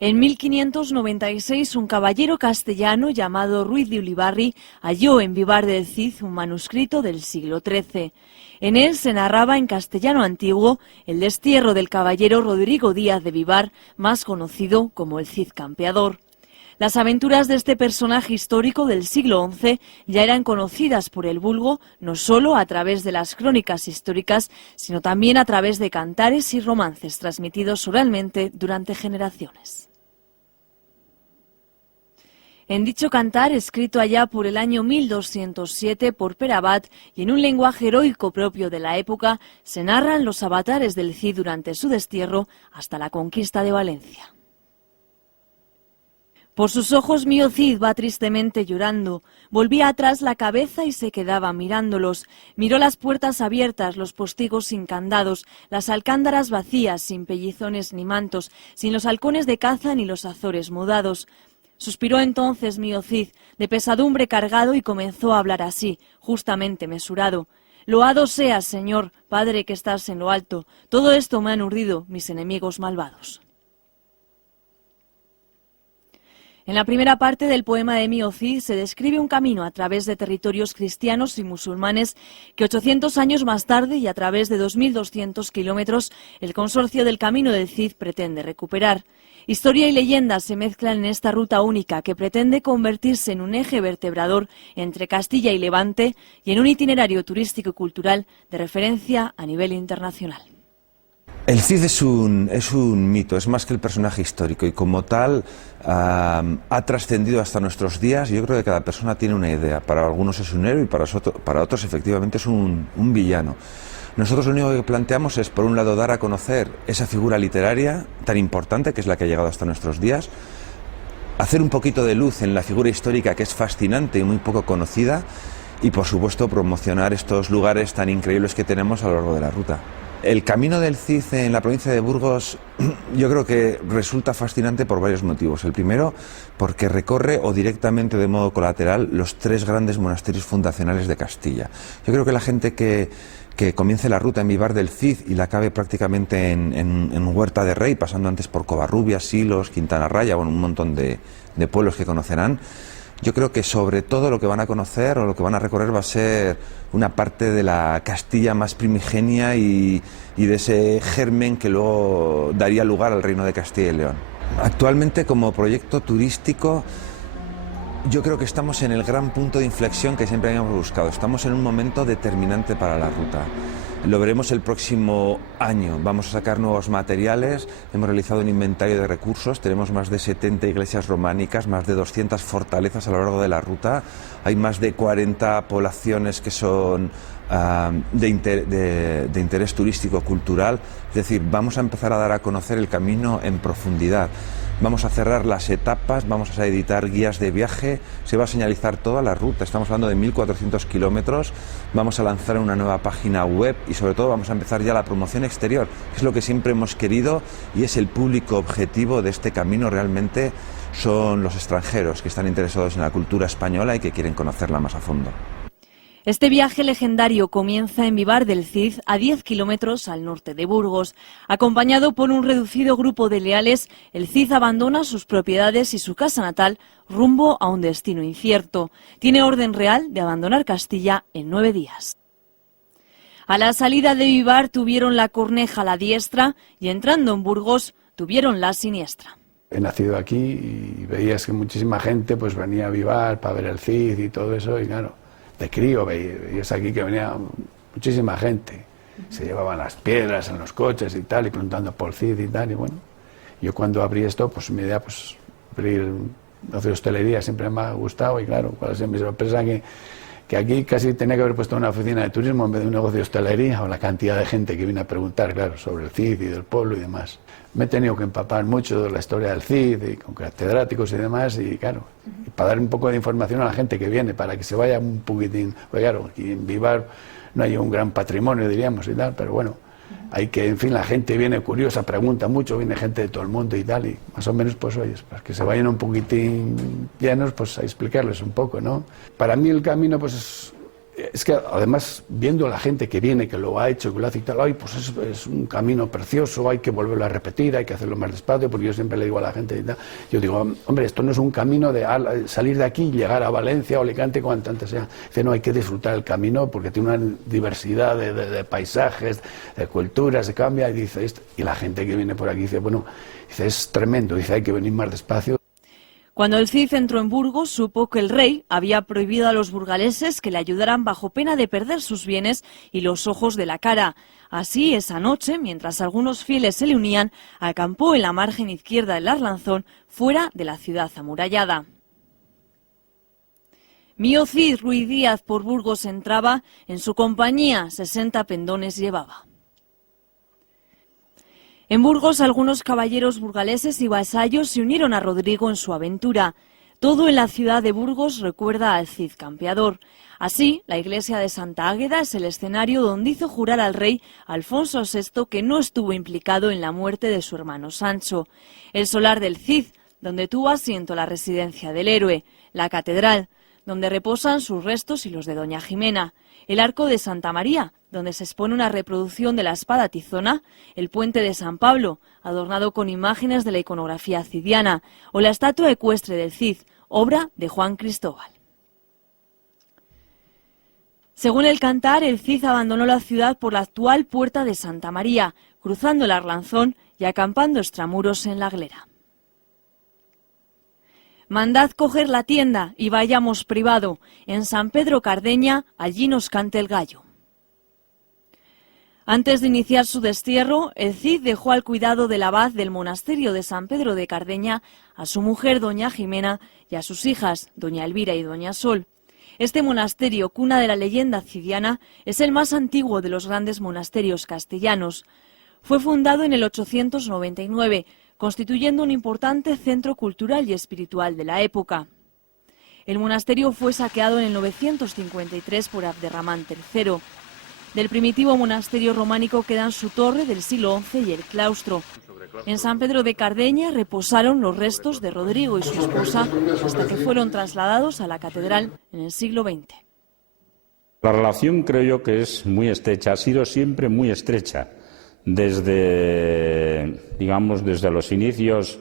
En 1596, un caballero castellano llamado Ruiz de Ulibarri halló en Vivar del Cid un manuscrito del siglo XIII. En él se narraba en castellano antiguo el destierro del caballero Rodrigo Díaz de Vivar, más conocido como el Cid Campeador. Las aventuras de este personaje histórico del siglo XI ya eran conocidas por el vulgo, no solo a través de las crónicas históricas, sino también a través de cantares y romances transmitidos oralmente durante generaciones. En dicho cantar, escrito allá por el año 1207 por Perabat y en un lenguaje heroico propio de la época, se narran los avatares del Cid durante su destierro hasta la conquista de Valencia. Por sus ojos mío Cid va tristemente llorando, volvía atrás la cabeza y se quedaba mirándolos, miró las puertas abiertas, los postigos sin candados, las alcándaras vacías, sin pellizones ni mantos, sin los halcones de caza ni los azores mudados. Suspiró entonces mío Cid, de pesadumbre cargado, y comenzó a hablar así, justamente mesurado. Loado seas, Señor, Padre que estás en lo alto, todo esto me han urdido mis enemigos malvados. En la primera parte del poema de mío Cid se describe un camino a través de territorios cristianos y musulmanes que 800 años más tarde y a través de 2.200 kilómetros el consorcio del Camino del Cid pretende recuperar. Historia y leyenda se mezclan en esta ruta única que pretende convertirse en un eje vertebrador entre Castilla y Levante y en un itinerario turístico y cultural de referencia a nivel internacional. El Cid es un mito, es más que el personaje histórico y como tal ha trascendido hasta nuestros días. Yo creo que cada persona tiene una idea. Para algunos es un héroe y para otros efectivamente es un villano. Nosotros lo único que planteamos es, por un lado, dar a conocer esa figura literaria tan importante que es la que ha llegado hasta nuestros días, hacer un poquito de luz en la figura histórica que es fascinante y muy poco conocida y, por supuesto, promocionar estos lugares tan increíbles que tenemos a lo largo de la ruta. El Camino del Cid en la provincia de Burgos yo creo que resulta fascinante por varios motivos. El primero, porque recorre o directamente de modo colateral los 3 grandes monasterios fundacionales de Castilla. Yo creo que la gente que comience la ruta en Vivar del Cid y la acabe prácticamente en Huerta de Rey, pasando antes por Covarrubias, Silos, Quintana Raya, bueno, un montón de pueblos que conocerán. Yo creo que sobre todo lo que van a conocer o lo que van a recorrer va a ser una parte de la Castilla más primigenia y de ese germen que luego daría lugar al Reino de Castilla y León. Actualmente, como proyecto turístico, yo creo que estamos en el gran punto de inflexión que siempre habíamos buscado. Estamos en un momento determinante para la ruta. Lo veremos el próximo año. Vamos a sacar nuevos materiales, hemos realizado un inventario de recursos, tenemos más de 70 iglesias románicas, más de 200 fortalezas a lo largo de la ruta, hay más de 40 poblaciones que son de interés turístico-cultural, es decir, vamos a empezar a dar a conocer el camino en profundidad. Vamos a cerrar las etapas, vamos a editar guías de viaje, se va a señalizar toda la ruta, estamos hablando de 1.400 kilómetros, vamos a lanzar una nueva página web y sobre todo vamos a empezar ya la promoción exterior, que es lo que siempre hemos querido y es el público objetivo de este camino realmente, son los extranjeros que están interesados en la cultura española y que quieren conocerla más a fondo. Este viaje legendario comienza en Vivar del Cid, a 10 kilómetros al norte de Burgos. Acompañado por un reducido grupo de leales, el Cid abandona sus propiedades y su casa natal rumbo a un destino incierto. Tiene orden real de abandonar Castilla en 9 días. A la salida de Vivar tuvieron la corneja a la diestra y entrando en Burgos tuvieron la siniestra. He nacido aquí y veías que muchísima gente pues venía a Vivar para ver el Cid y todo eso y claro, de crío veías aquí que venía muchísima gente, se llevaban las piedras en los coches y tal y preguntando por el Cid y tal y bueno, yo cuando abrí esto pues mi idea pues abrir un negocio de hostelería siempre me ha gustado y claro, cuál es mi sorpresa que aquí casi tenía que haber puesto una oficina de turismo en vez de un negocio de hostelería o la cantidad de gente que viene a preguntar, claro, sobre el Cid y del pueblo y demás. Me he tenido que empapar mucho de la historia del Cid y con catedráticos y demás y claro, y para dar un poco de información a la gente que viene, para que se vaya un poquitín, porque claro, aquí en Vivar no hay un gran patrimonio diríamos y tal, pero bueno, hay que, en fin, la gente viene curiosa, pregunta mucho, viene gente de todo el mundo y tal, y más o menos pues oye, para que se vayan un poquitín llenos, pues a explicarles un poco, ¿no? Para mí el camino pues es que además, viendo la gente que viene, que lo ha hecho, que lo ha citado, ay, pues es un camino precioso, hay que volverlo a repetir, hay que hacerlo más despacio, porque yo siempre le digo a la gente, yo digo, hombre, esto no es un camino de salir de aquí y llegar a Valencia o Alicante cuanto antes sea. Dice, no, hay que disfrutar el camino porque tiene una diversidad de paisajes, de culturas, se cambia, y dice esto. Y la gente que viene por aquí dice, bueno, dice, es tremendo, dice, hay que venir más despacio. Cuando el Cid entró en Burgos, supo que el rey había prohibido a los burgaleses que le ayudaran bajo pena de perder sus bienes y los ojos de la cara. Así, esa noche, mientras algunos fieles se le unían, acampó en la margen izquierda del Arlanzón, fuera de la ciudad amurallada. Mío Cid Ruiz Díaz por Burgos entraba, en su compañía 60 pendones llevaba. En Burgos, algunos caballeros burgaleses y vasallos se unieron a Rodrigo en su aventura. Todo en la ciudad de Burgos recuerda al Cid campeador. Así, la iglesia de Santa Águeda es el escenario donde hizo jurar al rey Alfonso VI que no estuvo implicado en la muerte de su hermano Sancho. El solar del Cid, donde tuvo asiento la residencia del héroe. La catedral, donde reposan sus restos y los de doña Jimena. El arco de Santa María, donde se expone una reproducción de la espada tizona, el puente de San Pablo, adornado con imágenes de la iconografía cidiana, o la estatua ecuestre del Cid, obra de Juan Cristóbal. Según el cantar, el Cid abandonó la ciudad por la actual puerta de Santa María, cruzando el Arlanzón y acampando extramuros en la Glera. Mandad coger la tienda y vayamos privado. En San Pedro Cardeña, allí nos cante el gallo. Antes de iniciar su destierro, el Cid dejó al cuidado del abad del monasterio de San Pedro de Cardeña a su mujer, doña Jimena, y a sus hijas, doña Elvira y doña Sol. Este monasterio, cuna de la leyenda cidiana, es el más antiguo de los grandes monasterios castellanos. Fue fundado en el 899, constituyendo un importante centro cultural y espiritual de la época. El monasterio fue saqueado en el 953 por Abderramán III. Del primitivo monasterio románico quedan su torre del siglo XI y el claustro. En San Pedro de Cardeña reposaron los restos de Rodrigo y su esposa hasta que fueron trasladados a la catedral en el siglo XX. La relación creo yo que es muy estrecha, ha sido siempre muy estrecha. Desde los inicios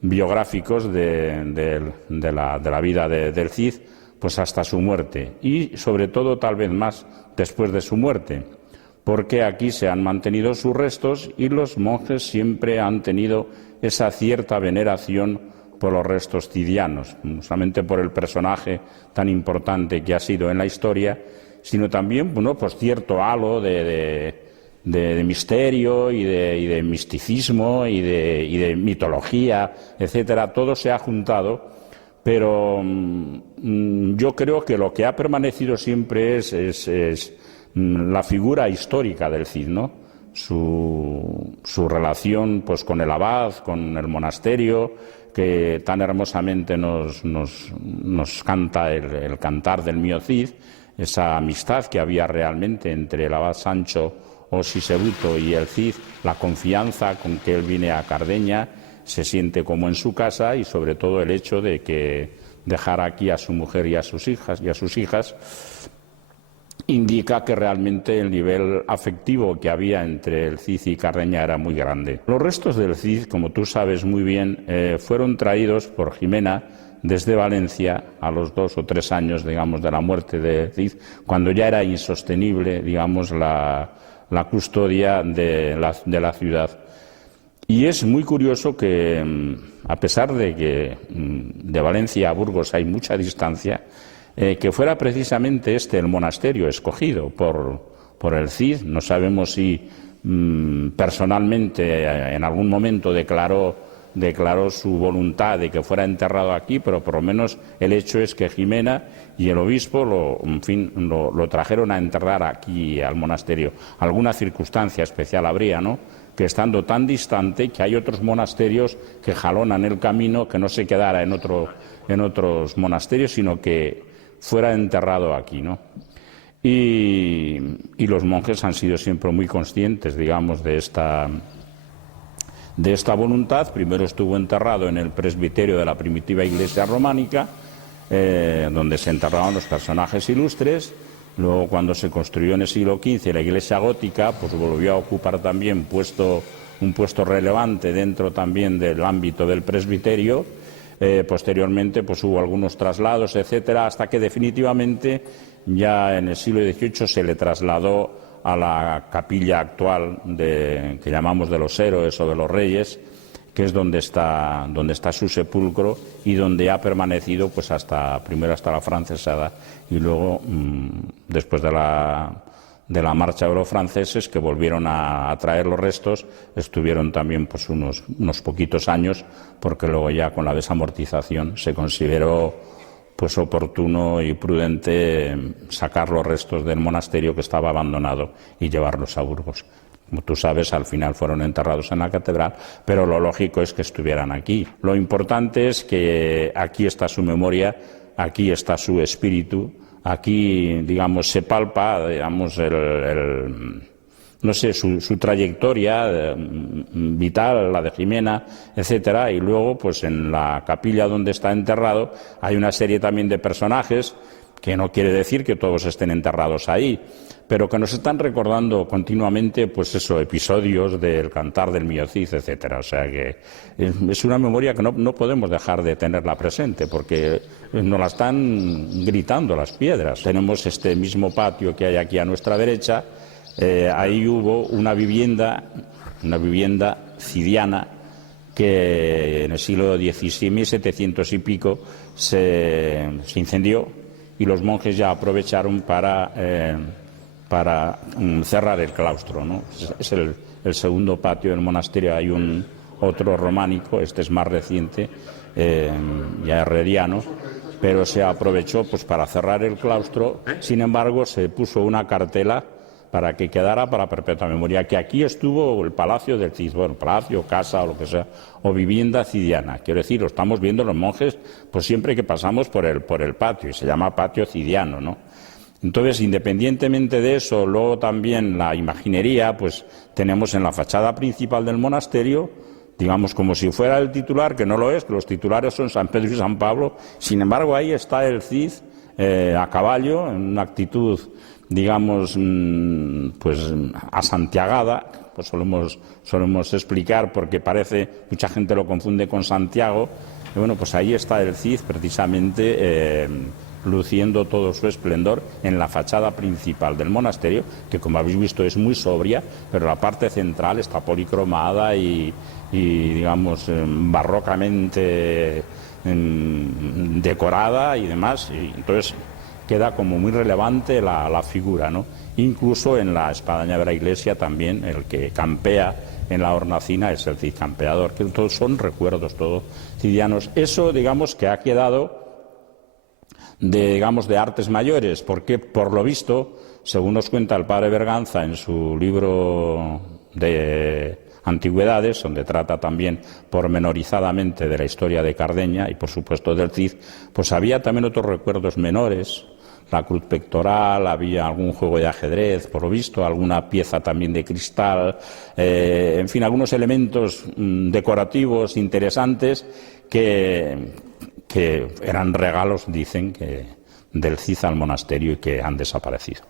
biográficos de la vida del Cid, pues hasta su muerte, y sobre todo tal vez más después de su muerte, porque aquí se han mantenido sus restos y los monjes siempre han tenido esa cierta veneración por los restos cidianos, no solamente por el personaje tan importante que ha sido en la historia, sino también, pues cierto halo de misterio y de misticismo y de mitología, etcétera. Todo se ha juntado, pero yo creo que lo que ha permanecido siempre es la figura histórica del Cid, ¿no? Su relación pues con el abad, con el monasterio, que tan hermosamente nos canta el cantar del Mío Cid, esa amistad que había realmente entre el abad Sancho o Sisebuto y el Cid, la confianza con que él viene a Cardeña, se siente como en su casa, y sobre todo el hecho de que dejara aquí a su mujer y a sus hijas indica que realmente el nivel afectivo que había entre el Cid y Cardeña era muy grande. Los restos del Cid, como tú sabes muy bien, fueron traídos por Jimena desde Valencia a los 2 o 3 años, digamos, de la muerte de Cid, cuando ya era insostenible, digamos, la custodia de la ciudad. Y es muy curioso que, a pesar de que de Valencia a Burgos hay mucha distancia, que fuera precisamente este el monasterio escogido por el Cid. No sabemos si personalmente en algún momento declaró su voluntad de que fuera enterrado aquí, pero por lo menos el hecho es que Jimena y el obispo lo trajeron a enterrar aquí al monasterio. Alguna circunstancia especial habría, ¿no?, que estando tan distante, que hay otros monasterios que jalonan el camino, que no se quedara en otros monasterios, sino que fuera enterrado aquí, ¿no? Y los monjes han sido siempre muy conscientes, digamos, de esta voluntad. Primero estuvo enterrado en el presbiterio de la primitiva iglesia románica, donde se enterraban los personajes ilustres, Luego, cuando se construyó en el siglo XV la iglesia gótica, pues volvió a ocupar también un puesto relevante dentro también del ámbito del presbiterio. Posteriormente pues hubo algunos traslados, etcétera, hasta que definitivamente ya en el siglo XVIII se le trasladó a la capilla actual que llamamos de los héroes o de los reyes, que es donde está su sepulcro y donde ha permanecido pues primero hasta la francesada y luego después de la marcha de los franceses, que volvieron a traer los restos, estuvieron también pues unos poquitos años, porque luego ya con la desamortización se consideró pues oportuno y prudente sacar los restos del monasterio que estaba abandonado y llevarlos a Burgos. Como tú sabes, al final fueron enterrados en la catedral, pero lo lógico es que estuvieran aquí. Lo importante es que aquí está su memoria, aquí está su espíritu, aquí, digamos, se palpa, digamos, su trayectoria vital, la de Jimena, etcétera, y luego, pues en la capilla donde está enterrado hay una serie también de personajes, que no quiere decir que todos estén enterrados ahí, pero que nos están recordando continuamente, pues eso, episodios del Cantar del Mío Cid, etcétera. O sea que es una memoria que no podemos dejar de tenerla presente, porque nos la están gritando las piedras. Tenemos este mismo patio que hay aquí a nuestra derecha. Ahí hubo una vivienda cidiana que en el siglo XVI, 1700 y pico, se incendió, y los monjes ya aprovecharon para cerrar el claustro, ¿no? Es el segundo patio del monasterio. Hay otro románico, este es más reciente, ya herreriano, pero se aprovechó pues para cerrar el claustro. Sin embargo, se puso una cartela para que quedara para perpetua memoria, que aquí estuvo el Palacio del Cid, bueno, palacio, casa o lo que sea, o vivienda cidiana. Quiero decir, lo estamos viendo los monjes pues siempre que pasamos por el patio, y se llama patio cidiano, ¿no? Entonces, independientemente de eso, luego también la imaginería, pues tenemos en la fachada principal del monasterio, digamos como si fuera el titular, que no lo es, que los titulares son San Pedro y San Pablo. Sin embargo, ahí está el Cid a caballo, en una actitud, digamos, pues asantiagada, pues solemos explicar, porque mucha gente lo confunde con Santiago. Y bueno, pues ahí está el Cid precisamente luciendo todo su esplendor en la fachada principal del monasterio, que como habéis visto es muy sobria, pero la parte central está policromada y digamos, barrocamente decorada y demás, y entonces queda como muy relevante la figura, ¿no? Incluso en la espadaña de la iglesia también, el que campea en la hornacina es el Cid campeador, que todos son recuerdos, todos cidianos. Eso, digamos, que ha quedado de artes mayores, porque por lo visto, según nos cuenta el padre Berganza en su libro de Antigüedades, donde trata también pormenorizadamente de la historia de Cardeña y por supuesto del Cid, pues había también otros recuerdos menores, la cruz pectoral, había algún juego de ajedrez, por lo visto, alguna pieza también de cristal, en fin, algunos elementos decorativos interesantes que eran regalos, dicen, del Cid al monasterio y que han desaparecido.